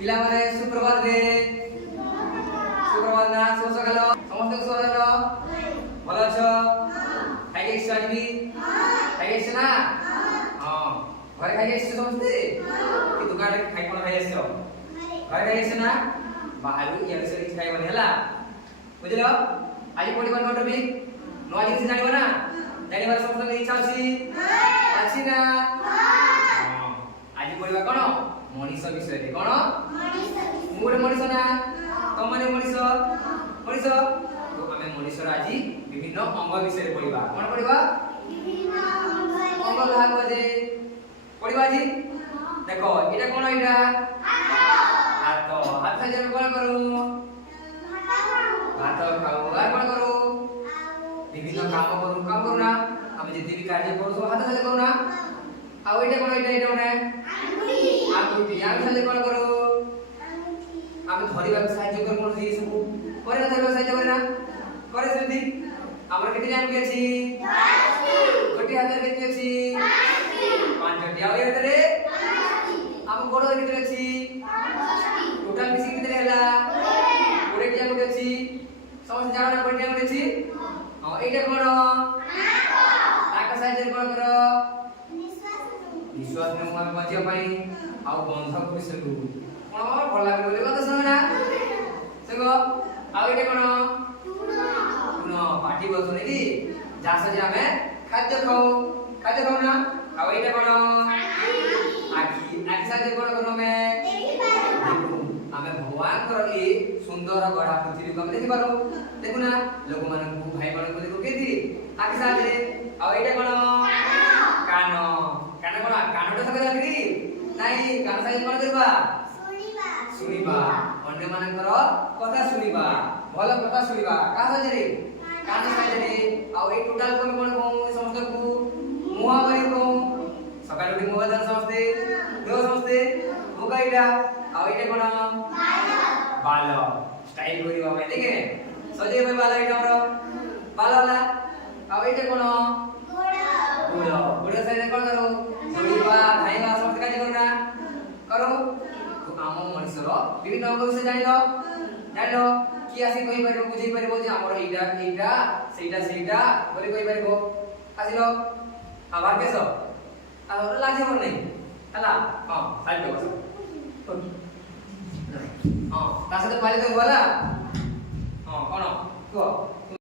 पिला माने सुप्रभात रे सुप्रभात ना शुभ सकाल समस्त शुभ सकाल ভালো আছো খাই গেছো আজমি খাই গেছো না ঘরে খাই গেছো সমস্তে কি দোকানে খাই কোন খাই গেছো ঘরে খাই গেছো না বাহারু ইয়ার সে খাই বনে হলা বুঝলো আজ পড়িবার নট টপিক নয় জিনিস জানিব না জানিবার সমস্ত ইচ্ছা আছে আছে না আজ পড়িবা কোন মনিষ বিষয়ে কোন মুরে মনিষ না তোমানে মনিষ মনিষ তো আমি মনিষর আজি বিভিন্ন অঙ্গ বিষয়ে পড়িবা কোন পড়িবা বিভিন্ন অঙ্গ ভাগ আছে পড়িবা আজি দেখো এটা কোন এটা হাত হাত সাহায্য কোন করো ভাত খাও আর কোন করো বিভিন্ন কাম করো না আমি যেতে বি কার্য করো তো হাত সাহায্য করো না আর এটা কোন এটা মানে আঙ্গুটি আমি সাহায্য কোন করো আমি ধরিবা সাহায্য করব কোন জিনিস সব করে না ধরিবা সাহায্য করে না করে সেমতি আমার কেতে আঙ্গুটি আছে 10টি গোটি হাতের কেতে আছে 5টি আর এতরে 5টি ଆମ ଗୋଡ କେତେ ଅଛି ଟୋଟାଲ ମିଶି କେତେ ହେଲା 20ଟି ଆଙ୍ଗୁଠି ଅଛି ସମସ୍ତେ ଜାଣ ନା 20ଟି ଆଙ୍ଗୁଠି ଅଛି ହଁ ଏଇଟା କଣ ନାକ ସାହାଯ୍ୟରେ କଣ କର ନିଶ୍ୱାସ ନେଉ ଆମେ ବଞ୍ଚିବା ପାଇଁ ଆଉ ବନ୍ଧକ ବି ସେଠୁ କଣ ଭଲ ଲାଗେ ବୋଲି କଥା ଶୁଣ ନା ସେଗ ଆଉ ଏଇଟା କଣ ତୁଣ ପାଟି ବସୁ ନାଇଁ କି ଯାହା ସାହାଯ୍ୟରେ ଆମେ ଖାଦ୍ୟ ଖାଉ ନା ଆଉ ଏଇଟା କଣ आखि आखि साहाଯ୍य कोन करू हमें भगवान कर ए सुंदर गढ़ा पृथ्वी को हम देखि पारो देखु ना लोक मानन को भाई बहन को देखो केति आखि साहाଯ୍य आ एटा कोन कान कान कोन कानटा सके जाति नाही कान साहाଯ୍य कोन करबा सुनिबा अन्य मानकर कथा सुनिबा भलो कथा सुनिबा का साहाଯ୍य रे कान साहाଯ୍य रे आ ए टोटल को कोन समस्त को मुहा करी को सकाळ उठी मोबाइल समस्ते देव समस्ते मुकाइडा आ एटा कोन बाल स्टाइल करिबा भाई देखे सजे भाई बाल एटा हमरो बाल वाला आ एटा कोन गोड़ से कोन करो जोड़ीबा खाइबा समस्त काज करू ना करो तो आम मनुष्यर विभिन्न अंग से जानिलो कि आसी कहि परबो बुझै परबो जे हमर एटा सेटा बोली कहि परबो आसिलो आभार केसो और लाजे पर नहीं हला हां साइड पे बस हां ता से तो पाले तो बोला हां कोन को